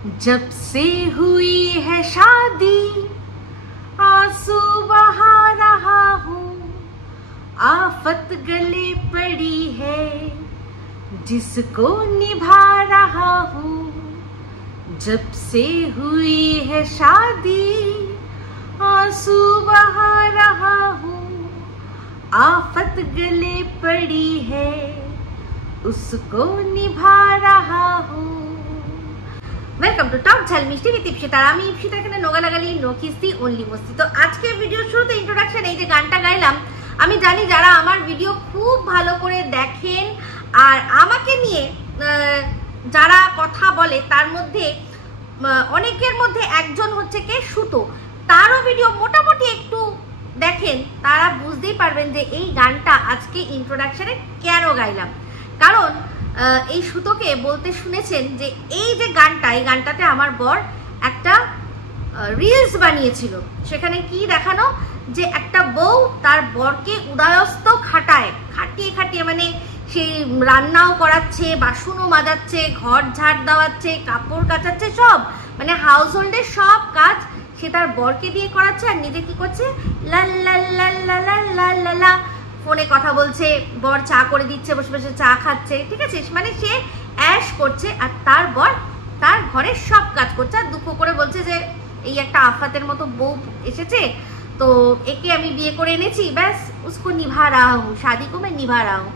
जब से हुई है शादी आंसू बहा रहा हूँ, आफत गले पड़ी है जिसको निभा रहा हूँ। जब से हुई है शादी आंसू बहा रहा हूँ, आफत गले पड़ी है उसको निभा रहा हूँ। वेलकम टू टॉक झल मिष्टी विद इप्सिता। আমি ইপসিতা, এখানে নোগা লাগালি নো কিস্তি অনলি মস্তি। তো আজকে ভিডিও শুরুতে ইন্ট্রোডাকশন, এই যে গানটা গাইলাম, আমি জানি যারা আমার ভিডিও খুব ভালো করে দেখেন আর আমাকে নিয়ে যারা কথা বলে তার মধ্যে অনেকের মধ্যে একজন হচ্ছে কে সুতো, তারও ভিডিও মোটামুটি একটু দেখেন, তারা বুঝতেই পারবেন যে এই গানটা আজকে ইন্ট্রোডাকশনে কেন গাইলাম। কারণ এই সুতোকে বলতে শুনেছেন যে এই যে গানটা, এই গানটাতে আমার বর একটা রিলস বানিয়েছিল। সেখানে কি দেখানো, যে একটা বউ তার বরকে উদয়স্ত খাটিয়ে খাটিয়ে মানে সেই রান্নাও করাচ্ছে, বাসনও মাজাচ্ছে, ঘর ঝাড় দেওয়াচ্ছে, কাপড় কাচাচ্ছে, সব মানে হাউস হোল্ডের সব কাজ সে তার বরকে দিয়ে করাচ্ছে। আর নিজে কি করছে, লা লা লা লা লা লা লা, ফোনে কথা বলছে, বর চা করে দিচ্ছে, বসে বসে চা খাচ্ছে, ঠিক আছে, মানে সে অ্যাশ করছে আর তার বর তার ঘরের সব কাজ করছে। আর দুঃখ করে বলছে যে এই একটা আফাতের মতো বউ এসেছে, তো একে আমি বিয়ে করে এনেছি, ব্যাস উসকো নিভা রাহা হুঁ, শাদি কো মে নিভা রাহা হুঁ।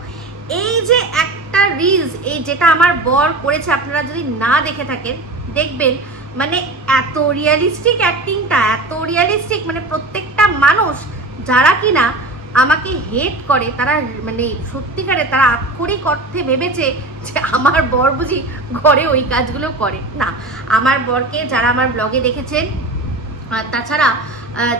এই যে একটা রিলস, এই যেটা আমার বর করেছে, আপনারা যদি না দেখে থাকেন দেখবেন, মানে এত রিয়েলিস্টিক অ্যাক্টিংটা, এত রিয়েলিস্টিক, মানে প্রত্যেকটা মানুষ যারা কিনা আমাকে হেট করে তারা মানে সত্যিকারে তারা আক্ষরিক অর্থে ভেবেছে যে আমার বর বুঝি ঘরে ওই কাজগুলো করে না। আমার বরকে যারা আমার ব্লগে দেখেছেন, তাছাড়া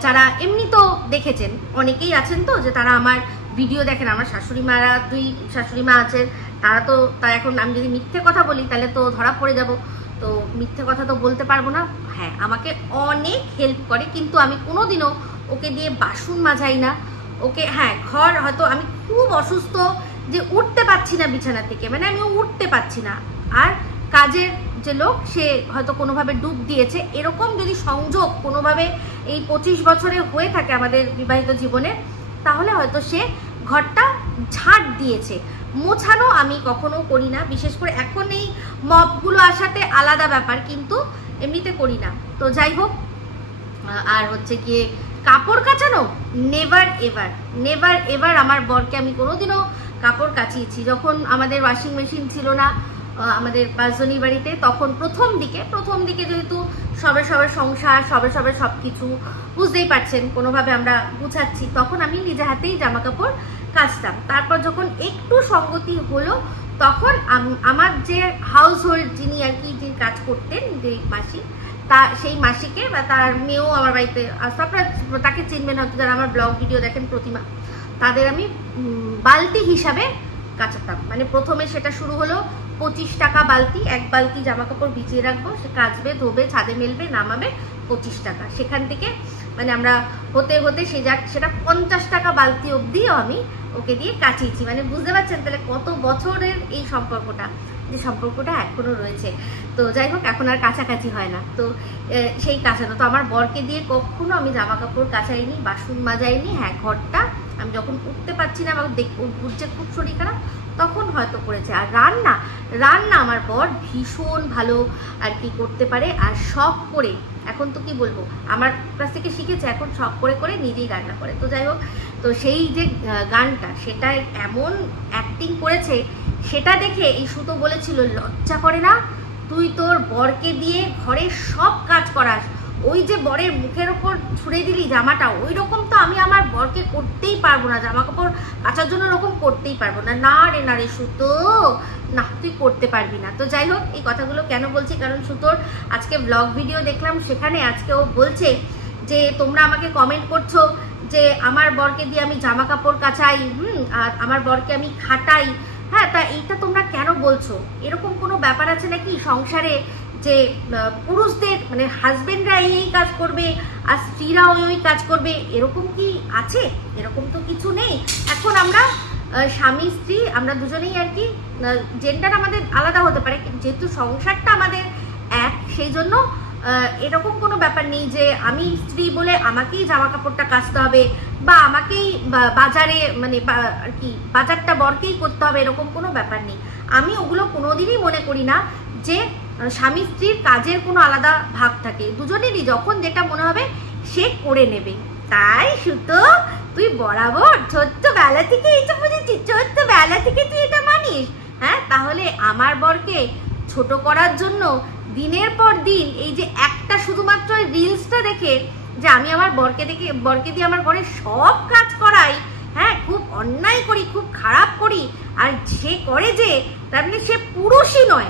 যারা এমনি তো দেখেছেন, অনেকেই আছেন তো যে তারা আমার ভিডিও দেখেন, আমার শাশুড়ি মারা, 2 শাশুড়ি মা আছেন, তারা তো তা এখন আমি যদি মিথ্যে কথা বলি তাহলে তো ধরা পড়ে যাব, তো মিথ্যে কথা তো বলতে পারবো না। হ্যাঁ, আমাকে অনেক হেল্প করে, কিন্তু আমি কোনোদিনও ওকে দিয়ে বাসন মাজাই না ওকে। হ্যাঁ, ঘর হয়তো আমি খুব অসুস্থ যে উঠতে পারছি না বিছানা থেকে, মানে আমি উঠতে পারছি না, আর কাজের যে লোক সে হয়তো কোনোভাবে ডুব দিয়েছে, এরকম যদি সংযোগ কোনোভাবে এই 25 বছরে হয়ে থাকে আমাদের বিবাহিত জীবনে, তাহলে হয়তো সে ঘরটা ঝাড় দিয়েছে। মোছানো আমি কখনো করি না, বিশেষ করে এখন এই মপগুলো আসাতে আলাদা ব্যাপার, কিন্তু এমনিতে করি না। তো যাই হোক, আর হচ্ছে গিয়ে কাপড় কাচানো নেভার এভার আমার বরকে আমি কোনোদিনও কাপড় কাচিয়েছি। যখন আমাদের ওয়াশিং মেশিন ছিল না আমাদের পাঁচজনী বাড়িতে, তখন প্রথম দিকে যেহেতু সবে সংসার, সবে সব কিছু বুঝতেই পারছেন, কোনোভাবে আমরা গুছাচ্ছি, তখন আমি নিজে হাতেই জামা কাপড় কাচতাম। তারপর যখন একটু সঙ্গতি হলো, তখন আমার যে হাউস হোল্ড যিনি আর কি যে কাজ করতেন, যে মাসি, সেই মাসিকে বা তার মেয়েও আমার বাড়িতে, আপনারা তাকে চিনবেন হয়তো যারা আমার ব্লগ ভিডিও দেখেন, প্রতিমা, তাদের আমি বালতি হিসাবে কাচাতাম। মানে প্রথমে সেটা শুরু হলো 25 টাকা বালতি, 1 বালতি জামা কাপড় ভিজিয়ে রাখবো, সে কাচবে, ধোবে, ছাদে মেলবে, নামাবে, 25 টাকা। সেখান থেকে মানে আমরা হতে সেটা 50 টাকা বালতি অবধিও আমি ওকে দিয়ে কাচিয়েছি। মানে বুঝতে পারছেন তাহলে কত বছরের এই সম্পর্কটা, যে সম্পর্কটা এখনো রয়েছে। তো যাই হোক, এখন আর কাছাকাছি হয় না, তো সেই কাচানো তো আমার বরকে দিয়ে কখনো আমি জামা কাপড় কাচাইনি, বাসন মাজাইনি। হ্যাঁ, ঘরটা আমি যখন উঠতে পারছি না, আমার বুঝছে খুব শরীর খারাপ, তখন হয়তো করেছে। আর রান্না আমার বর ভীষণ ভালো আর কি করতে পারে, আর শখ করে, এখন তো কি বলবো, আমার কাছ থেকে শিখেছে, এখন শখ করে নিজেই রান্না করে। তো যাই হোক, তো সেই যে গানটা, সেটা এমন অ্যাক্টিং করেছে, সেটা দেখে এই সুতো বলেছিল, লজ্জা করে না তুই তোর বরকে দিয়ে ঘরের সব কাজ করাস, ওই যে বরের মুখের ওপর ছুঁড়ে দিলি জামাটা, ওই রকম তো আমি আমার বরকে করতেই পারবো না, জামা কাপড় কাচার জন্য ওরকম করতেই পারবো না। না রে সুতো, না, তুই করতে পারবি না। তো যাই হোক, এই কথাগুলো কেন বলছি, কারণ সুতোর আজকে ব্লগ ভিডিও দেখলাম, সেখানে আজকে ও বলছে যে তোমরা আমাকে কমেন্ট করছো যে আমার বরকে দিয়ে আমি জামা কাপড় কাচাই, আর আমার বরকে আমি খাটাই। হ্যাঁ, তা এইটা তোমরা কেন বলছো? এরকম কোনো ব্যাপার আছে নাকি সংসারে যে পুরুষদের মানে হাজবেন্ডরা এই কাজ করবে আর স্ত্রীরা ওই কাজ করবে, এরকম কি আছে? এরকম তো কিছু নেই। এখন আমরা স্বামী স্ত্রী আমরা দুজনেই আর কি, জেন্ডার আমাদের আলাদা হতে পারে, যেহেতু সংসারটা আমাদের এক, সেই জন্য এরকম কোনো ব্যাপার নেই যে আমি স্ত্রী বলে আমাকেই জামা কাপড়টা কাচতে হবে বা আমাকেই বাজারে মানে আর কি বাজারটা বরকেই করতে হবে, এরকম কোনো ব্যাপার নেই। আমি ওগুলো কোনোদিনই মনে করি না যে স্বামী স্ত্রীর কাজের কোনো আলাদা ভাগ থাকে, দুজনেরই যখন যেটা মনে হবে সে করে নেবে। তাই সুতো তুই বরাবর ছোট্টবেলা থেকে এইটা বুঝেছিস, ছোট্টবেলা থেকে তুই এটা মানিস। হ্যাঁ, তাহলে আমার বরকে ছোট করার জন্য দিনের পর দিন এই যে একটা শুধুমাত্র রিলসটা দেখে যে আমি আমার বরকে দিয়ে আমার ঘরে সব কাজ করাই, হ্যাঁ খুব অন্যায় করি, খুব খারাপ করি, আর সে করে যে তার মানে সে পুরুষই নয়,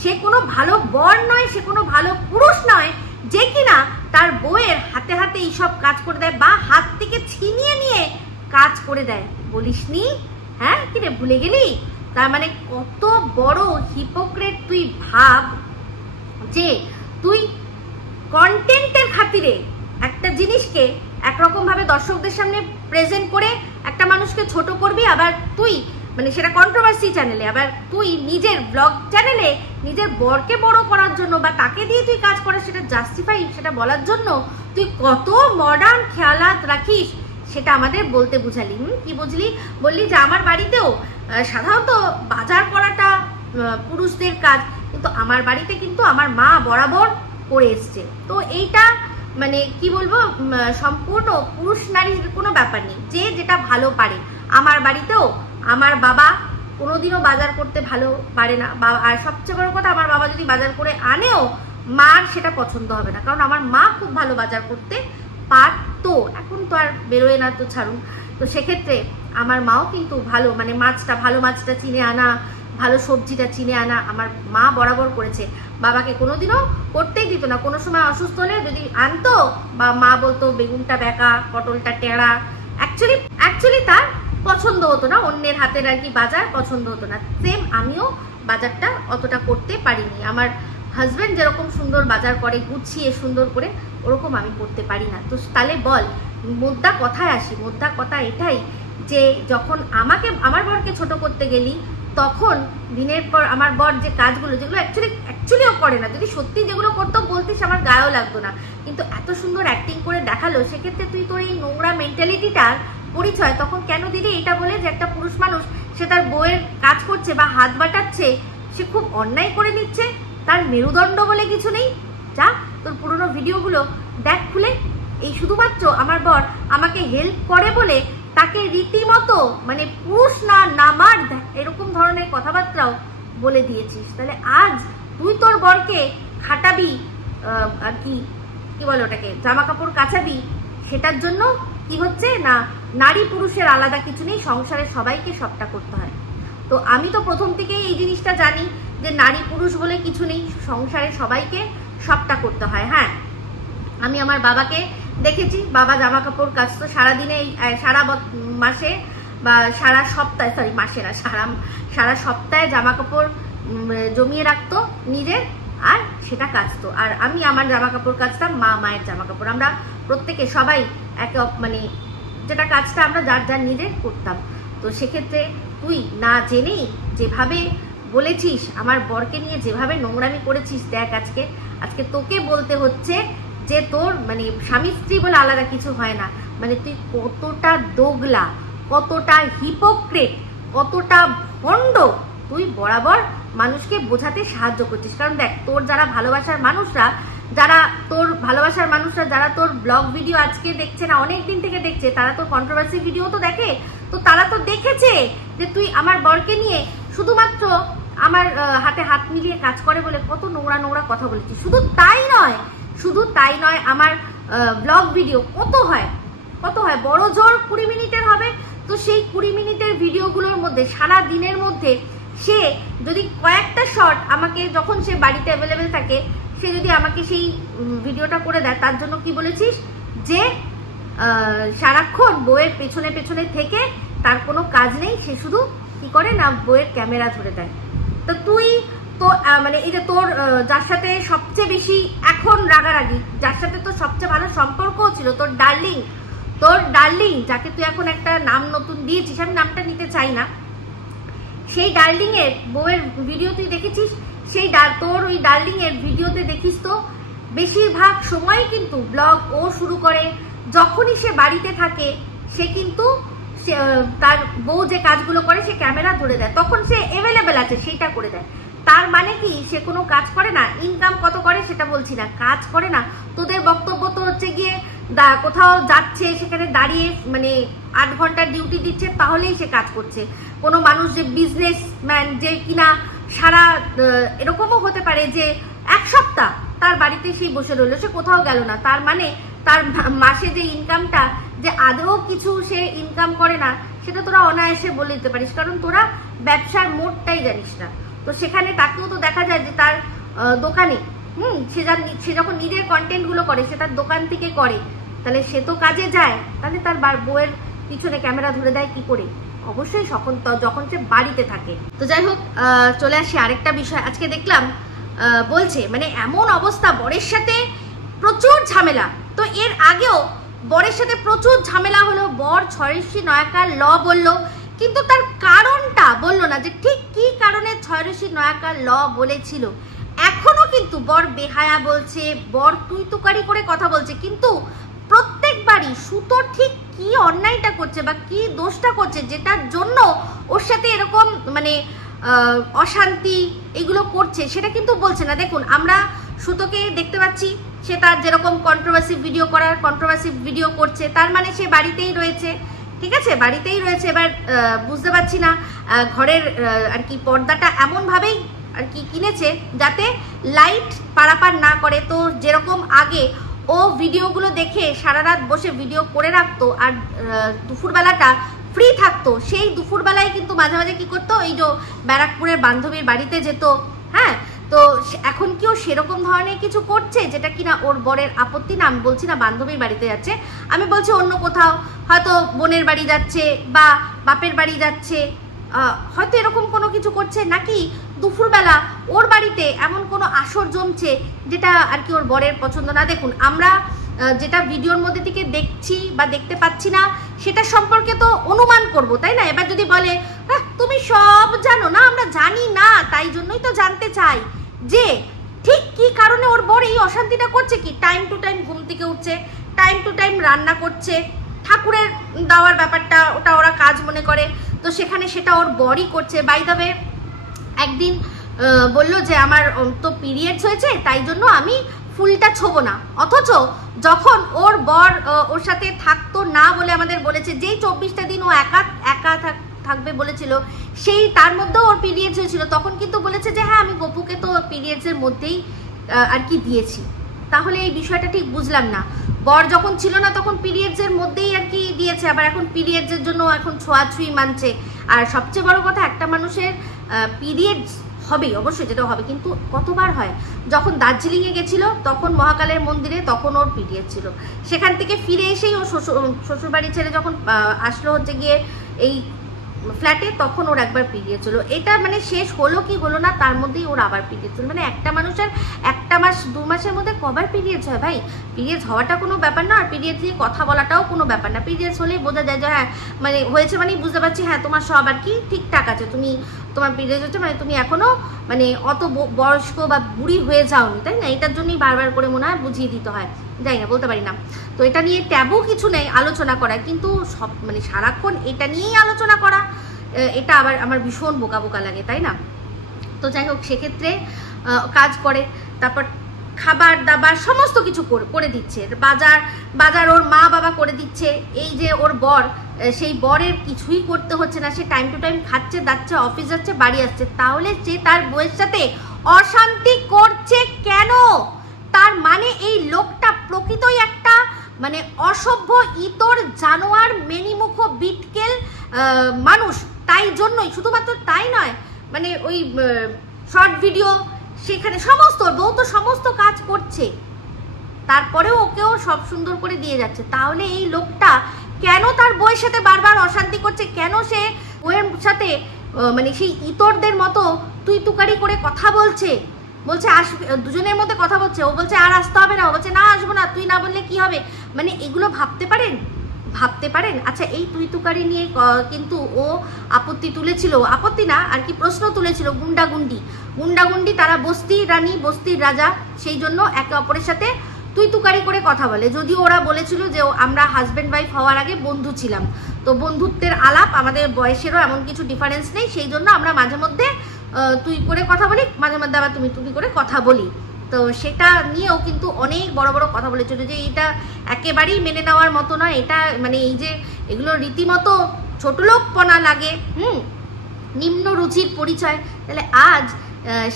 সে কোনো ভালো বর নয়, সে কোনো ভালো পুরুষ নয় যে কিনা তার বউয়ের হাতে হাতে এইসব কাজ করে দেয় বা হাত থেকে ছিনিয়ে নিয়ে কাজ করে দেয়। বলিসনি? হ্যাঁ, কিরে ভুলে গেলি? তার মানে কত বড় হিপোক্রেট তুই ভাব যে তুই কন্টেন্টের খাতিরে একটা জিনিসকে একরকম ভাবে দর্শকদের সামনে প্রেজেন্ট করে একটা মানুষকে ছোট করবি, আবার তুই মানে সেটা কন্ট্রোভার্সি চ্যানেলে, আবার তুই নিজের ব্লগ চ্যানেলে নিজের বরকে বড় করার জন্য বা তাকে দিয়ে তুই কাজ করা সেটা জাস্টিফাই সেটা বলার জন্য তুই কত মডার্ন খেয়ালাত রাখিস সেটা আমাদের বলতে বুঝালি। কি বুঝলি? বললি যে আমার বাড়িতেও সাধারণত বাজার করাটা পুরুষদের কাজ, কিন্তু আমার বাড়িতে কিন্তু আমার মা বরাবর করে এসছে। তো এইটা মানে কি বলবো, সম্পূর্ণ পুরুষ নারীর কোনো ব্যাপার নেই, যে যেটা ভালো পারে। আমার বাড়িতেও আমার বাবা কোনোদিনও বাজার করতে ভালো পারে না, আর সবচেয়ে বড় কথা আমার বাবা যদি বাজার করে আনেও মার সেটা পছন্দ হবে না, কারণ আমার মা খুব ভালো বাজার করতে পারতো, এখন তো আর বেরোয় না, তো ছাড়ুন। তো সেক্ষেত্রে আমার মাও কিন্তু ভালো মানে ভালো মাছটা চিনে আনা, ভালো সবজিটা চিনে আনা আমার মা বরাবর করেছে। বাবাকে কোনোদিনও করতেই দিত না, কোনো সময় অসুস্থ হলে যদি আনতো বা মা বলতো বেগুনটা বেঁকা, পটলটা টেড়া, অ্যাকচুয়ালি তার পছন্দ হতো না, অন্যের হাতের আর কি বাজার পছন্দ হতো না। সেম আমিও বাজারটা অতটা করতে পারিনি, আমার হাজবেন্ড যেরকম সুন্দর বাজার করে গুছিয়ে সুন্দর করে, ওরকম আমি করতে পারি না। তো তাহলে বল, মোদ্দা কথায় আসি, মোদ্দা কথা এটাই যে যখন আমার বরকে ছোট করতে গেলি তখন দিনের পর আমার বর যে কাজগুলো যেগুলো অ্যাকচুয়ালিও করে না, যদি সত্যি যেগুলো করতো বলতিস আমার গায়েও লাগতো না, কিন্তু এত সুন্দর অ্যাক্টিং করে দেখালো, সেক্ষেত্রে তুই তোর এই নোংরা মেন্টালিটিটার পরিচয় তখন কেন দিলি? এটা বলে যে একটা পুরুষ মানুষ সে তার বউয়ের কাজ করছে বা হাত বাটাচ্ছে, সে খুব অন্যায় করে নিচ্ছে, তার মেরুদণ্ড বলে কিছু নেই। যা তোর পুরোনো ভিডিওগুলো দেখ খুলে, এই শুধুমাত্র আমার বর আমাকে হেল্প করে বলে তাকে রীতিমতো মানে পুরুষ না নামার এরকম ধরনের কথাবার্তাও বলে দিয়েছিস। তাহলে আজ তুই তোর বরকে খাটাবি আর কি বলে ওটাকে জামা কাপড় কাচাবি, সেটার জন্য কি হচ্ছে না নারী পুরুষের আলাদা কিছু নেই, সংসারে সবাইকে সবটা করতে হয়। তো আমি তো প্রথম থেকেই এই জিনিসটা জানি যে নারী পুরুষ বলে কিছু নেই, সংসারে সবাইকে সবটা করতে হয়। হ্যাঁ, আমি আমার বাবাকে দেখেছি, বাবা জামা কাপড় কাচতো সারাদিনে, সারা মাসে বা সারা সপ্তাহে, সরি মাসে না, সারা সপ্তাহে জামা কাপড় জমিয়ে রাখতো নিজের, আর সেটা কাচতো, আর আমি আমার জামা কাপড় কাচতাম, মায়ের জামা কাপড়, আমরা প্রত্যেকে সবাই একে মানে যেটা কাজটা আমরা যার নিজের করতাম। তো সেক্ষেত্রে তুই না জেনেই যেভাবে বলেছিস আমার বরকে নিয়ে, যেভাবে নোংরামি করেছিস, দেখ আজকে তোকে বলতে হচ্ছে যে তোর মানে স্বামী স্ত্রী বলে আলাদা কিছু হয় না। মানে তুই কতটা দোগলা, কতটা হিপোক্রেট, কতটা ভণ্ড তুই বরাবর মানুষকে বোঝাতে সাহায্য করছিস। কারণ দেখ, তোর যারা ভালোবাসার মানুষরা যারা তোর ব্লগ ভিডিও আজকে দেখছে না, অনেক দিন থেকে দেখছে, তারা তোর কন্ট্রোভার্সি ভিডিও তো দেখে, তো তারা তো দেখেছে যে তুই আমার বরকে নিয়ে শুধুমাত্র আমার হাতে হাত মিলিয়ে কাজ করে বলে কত নোংরা কথা বলেছিস। শুধু তাই নয় আমার ব্লগ ভিডিও কত হয় বড় জোর 20 মিনিটের হবে। তো সেই 20 মিনিটের ভিডিওগুলোর মধ্যে সারা দিনের মধ্যে সে যদি কয়েকটা শর্ট আমাকে, যখন সে বাড়িতে অ্যাভেলেবেল থাকে, সে যদি আমাকে সেই ভিডিওটা করে দেয়, তার জন্য কি বলেছিস যে সারাক্ষণ বউয়ের পেছনে থেকে তার কোনো কাজ নেই, সে শুধু কি করে না বউয়ের ক্যামেরা ধরে দেয়। তো তুই তো মানে এই যে তোর যার সাথে সবচেয়ে বেশি এখন রাগারাগি, যার সাথে তোর সবচেয়ে ভালো সম্পর্কও ছিল, তোর ডার্লিং যাকে তুই এখন একটা নাম নতুন দিয়েছিস, আমি নামটা নিতে চাই না, সেই ডার্লিং এর বউয়ের ভিডিও তুই দেখেছিস, সেই তোর ওই ডার্লিং এর ভিডিওতে দেখিস তো বেশিরভাগ সময় কিন্তু ব্লগ ও শুরু করে যখনই সে বাড়িতে থাকে, সে কিন্তু তার বউ যে কাজগুলো করে সে ক্যামেরা ধরে দেয়, তখন সে অ্যাভেলেবেল আছে সেইটা করে দেয়। তার মানে কি সে কোনো কাজ করে না? ইনকাম কত করে সেটা বলছি না, কাজ করে না। তোদের বক্তব্য তো হচ্ছে গিয়ে কোথাও যাচ্ছে সেখানে দাঁড়িয়ে মানে 8 ঘন্টার ডিউটি দিচ্ছে তাহলেই সে কাজ করছে। কোনো মানুষ যে বিজনেসম্যান যে কিনা সারা এরকমও হতে পারে যে 1 সপ্তাহ তার বাড়িতে সেই বসে রইল, সে কোথাও গেল না, তার মানে তার মাসে যে ইনকামটা যে আদৌ কিছু সে ইনকাম করে না সেটা তোরা অনায়াসে বলে দিতে পারিস, কারণ তোরা ব্যবসার মোড়টাই জানিস না। তো সেখানে তাকেও তো দেখা যায় যে তার দোকানে সে যখন নিজের কন্টেন্ট গুলো করে সে তার দোকান থেকে করে, তাহলে সে তো কাজে যায়, তাহলে তার বউয়ের পিছনে ক্যামেরা ধরে দেয় কি করে? অবশ্যই যখন সে বাড়িতে থাকে। তো যাই হোক, চলে আসি আরেকটা বিষয়। আজকে দেখলাম বলছে মানে এমন অবস্থা, বরের সাথে প্রচুর ঝামেলা। তো এর আগেও বরের সাথে প্রচুর ঝামেলা হলো, বর 6ঋষি নয়াকার ল বললো, কিন্তু তার কারণটা বললো না যে ঠিক কি কারণে 6ঋষি নয়াকার ল বলেছিল। এখনো কিন্তু বর বেহায়া বলছে, বর তুই তুকারি করে কথা বলছে, কিন্তু প্রত্যেকবারই সুতোর ঠিক কি অন্যায়টা করছে বা কি দোষটা করছে যেটার জন্য ওর সাথে এরকম মানে অশান্তি এগুলো করছে সেটা কিন্তু বলছে না। দেখুন, আমরা সুতোকে দেখতে পাচ্ছি সে তার যেরকম কন্ট্রোভার্সি ভিডিও করছে, তার মানে সে বাড়িতেই রয়েছে, ঠিক আছে, বাড়িতেই রয়েছে। এবার বুঝতে পারছি না ঘরের আর কি পর্দাটা এমনভাবেই আর কি কিনেছে যাতে লাইট পারাপার না করে। তো যেরকম আগে ও ভিডিওগুলো দেখে সারা রাত বসে ভিডিও করে রাখতো আর দুপুরবেলাটা ফ্রি থাকতো, সেই দুপুরবেলায় কিন্তু মাঝে মাঝে কি করতো, এই যে ব্যারাকপুরের বান্ধবীর বাড়িতে যেত। হ্যাঁ, তো এখন কি ও সেরকম ধরনের কিছু করছে যেটা কিনা ওর বরের আপত্তি না? আমি বলছি না বান্ধবীর বাড়িতে যাচ্ছে, আমি বলছি অন্য কোথাও হয়তো বোনের বাড়ি যাচ্ছে বা বাপের বাড়ি যাচ্ছে, হয়তো এরকম কোনো কিছু করছে, নাকি দুপুরবেলা ওর বাড়িতে এমন কোনো আসর জমছে যেটা আর কি ওর বরের পছন্দ না। দেখুন, আমরা যেটা ভিডিওর মধ্যে থেকে দেখছি বা দেখতে পাচ্ছি না সেটা সম্পর্কে তো অনুমান করব, তাই না? এবার যদি বলে তুমি সব জানো না, আমরা জানি না, তাই জন্যই তো জানতে চাই যে ঠিক কি কারণে ওর বর এই অশান্তিটা করছে। কি টাইম টু টাইম ঘুম থেকে উঠছে, টাইম টু টাইম রান্না করছে, ঠাকুরের দেওয়ার ব্যাপারটা ওটা ওরা কাজ মনে করে, তো সেখানে সেটা ওর বরই করছে। বাই দ্য ওয়ে, একদিন বলল যে আমার তো পিরিয়ডস হয়েছে তাই জন্য আমি ফুলটা ছোবো না, অথচ যখন ওর বর ওর সাথে থাকতো না বলে আমাদের বলেছে, যেই 24টা দিন ও একা থাকবে বলেছিল, সেই তার মধ্যেও ওর পিরিয়ডস হয়েছিল, তখন কিন্তু বলেছে যে হ্যাঁ আমি গপুকে তো পিরিয়ডসের মধ্যেই আর কি দিয়েছি। তাহলে এই বিষয়টা ঠিক বুঝলাম না, বর যখন ছিল না তখন পিরিয়ডসের মধ্যেই আর কি দিয়েছে, আবার এখন পিরিয়ডসের জন্য এখন ছোঁয়াছুঁই মানছে। আর সবচেয়ে বড় কথা, একটা মানুষের পিরিয়ডস হবেই অবশ্যই, যেটা হবে, কিন্তু কতবার হয়? যখন দার্জিলিংয়ে গেছিল তখন মহাকালের মন্দিরে তখন ওর পিরিয়ড ছিল, সেখান থেকে ফিরে এসেই ও শ্বশুরবাড়ি ছেড়ে যখন আসলো হচ্ছে গিয়ে এই ফ্ল্যাটে, তখন ওর একবার পিরিয়ড ছিল। এটা মানে শেষ হলো কি হলো না তার মধ্যেই ওর আবার পিরিয়ড ছিল। মানে একটা মানুষের 1 মাস 2 মাসের মধ্যে কবার পিরিয়ডস হয় ভাই? পিরিয়ডস হওয়াটা কোনো ব্যাপার না, আর পিরিয়ডস নিয়ে কথা বলাটাও কোনো ব্যাপার না। পিরিয়ডস হলেই বোঝা যায় যে হ্যাঁ মানে হয়েছে, মানেই বুঝতে পারছি হ্যাঁ তোমার সব আর কি ঠিকঠাক আছে, তোমার পিরিয়ডস হচ্ছে, মানে তুমি এখনো মানে অত বয়স্ক বা বুড়ি হয়ে যাওনি, তাই না? এটার জন্যই বারবার করে মনে হয় বুঝিয়ে দিতে হয়, যাই না, বলতে পারি না। তো এটা নিয়ে ট্যাবু কিছু নেই আলোচনা করা, কিন্তু সব মানে সারাক্ষণ এটা নিয়েই আলোচনা করা, এটা আবার আমার ভীষণ বোকা বোকা লাগে, তাই না? তো যাই হোক, সেক্ষেত্রে কাজ করে, তারপর খাবার দাবার সমস্ত কিছু করে দিচ্ছে, বাজার ওর মা বাবা করে দিচ্ছে। এই যে ওর বর, সেই বরের কিছুই করতে হচ্ছে না, সে টাইম টু টাইম খাচ্ছে দাচ্ছে, অফিস যাচ্ছে, বাড়ি আসছে, তাহলে যে তার বউয়ের সাথে অশান্তি করছে কেন? তার মানে এই লোকটা প্রকৃতই একটা মানে অসভ্য ইতর জানোয়ার মেনিমুখ বিটকেল মানুষ। তাই জন্যই, শুধুমাত্র তাই নয়, মানে ওই শর্ট ভিডিও সেখানে সমস্ত বউ তো সমস্ত কাজ করছে, তারপরেও ওকেও সব সুন্দর করে দিয়ে যাচ্ছে। তাহলে এই লোকটা কেন তার বউয়ের সাথে বারবার অশান্তি করছে? কেন সে বউয়ের সাথে মানে সেই ইতরদের মতো তুই তুকারি করে কথা বলছে আসবে, দুজনের মধ্যে কথা বলছে, ও বলছে আর আসতে হবে না, ও বলছে না আসবো না, তুই না বললে কি হবে? মানে এগুলো ভাবতে পারেন? ভাবতে পারেন? আচ্ছা, এই তুই তুকারি নিয়ে কিন্তু ও আপত্তি তুলেছিল, আপত্তি না আর কি, প্রশ্ন তুলেছিল গুন্ডাগুন্ডি, তারা বস্তির রানী বস্তির রাজা, সেই জন্য একে অপরের সাথে তুই তুকারি করে কথা বলে। যদিও ওরা বলেছিল যে আমরা হাজব্যান্ড ওয়াইফ হওয়ার আগে বন্ধু ছিলাম, তো বন্ধুত্বের আলাপ, আমাদের বয়সেরও এমন কিছু ডিফারেন্স নেই, সেই জন্য আমরা মাঝে মধ্যে তুই করে কথা বলি, মাঝে মধ্যে আবার তুমি করে কথা বলি। তো সেটা নিয়েও কিন্তু অনেক বড় বড় কথা বলেছিল যে এটা একেবারেই মেনে নেওয়ার মতো নয়, এটা মানে এই যে এগুলো রীতিমতো ছোটলোকপনা লাগে, নিম্ন রুচির পরিচয়। তাহলে আজ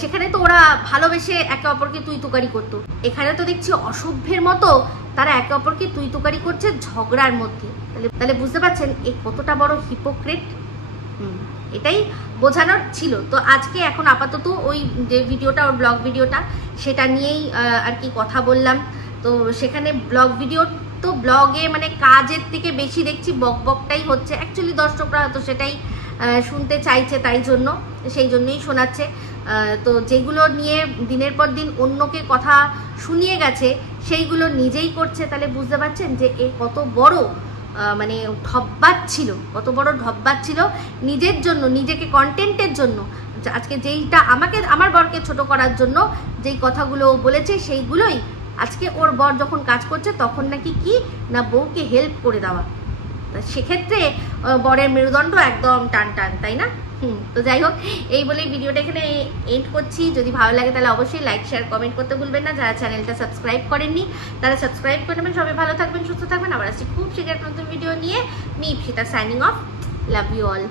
সেখানে তো ওরা ভালোবেসে একে অপরকে তুই তুকারি করতো, এখানে তো দেখছি অসভ্যের মতো তারা একে অপরকে তুই তুকারি করছে ঝগড়ার মধ্যে। তাহলে বুঝতে পারছেন এ কতটা বড় হিপোক্রেট। এটাই বোঝানোর ছিল। তো আজকে এখন আপাতত ওই যে ভিডিওটা, ওর ব্লগ ভিডিওটা, সেটা নিয়েই আর কি কথা বললাম। তো সেখানে ব্লগ ভিডিও তো ব্লগে মানে কাজের থেকে বেশি দেখছি বকবকটাই হচ্ছে, অ্যাকচুয়ালি দর্শকরা হয়তো সেটাই শুনতে চাইছে, তাই জন্য সেই জন্যই শোনাচ্ছে। তো যেগুলো নিয়ে দিনের পর দিন অন্যকে কথা শুনিয়ে গেছে সেইগুলো নিজেই করছে। তাহলে বুঝতে পারছেন যে এ কত বড় মানে কত বড় ঢব্বাত ছিল নিজের জন্য, নিজেকে কন্টেন্টের জন্য। আজকে যেইটা আমার বরকে ছোট করার জন্য যেই কথাগুলো বলেছে সেইগুলোই আজকে ওর বর যখন কাজ করছে তখন নাকি কি না বউকে হেল্প করে দেওয়া। সেক্ষেত্রে বরের মেরুদণ্ড একদম টান, তাই না? তো যাই হোক, এই বলেই ভিডিওটা এখানে এন্ড করছি। যদি ভালো লাগে তাহলে অবশ্যই লাইক শেয়ার কমেন্ট করতে ভুলবেন না। যারা চ্যানেলটা সাবস্ক্রাইব করেননি তারা সাবস্ক্রাইব করে নেবেন। সবাই ভালো থাকবেন, সুস্থ থাকবেন। আবার আসছি খুব শীঘ্র নতুন ভিডিও নিয়ে। Me Ipsita signing off. Love you all.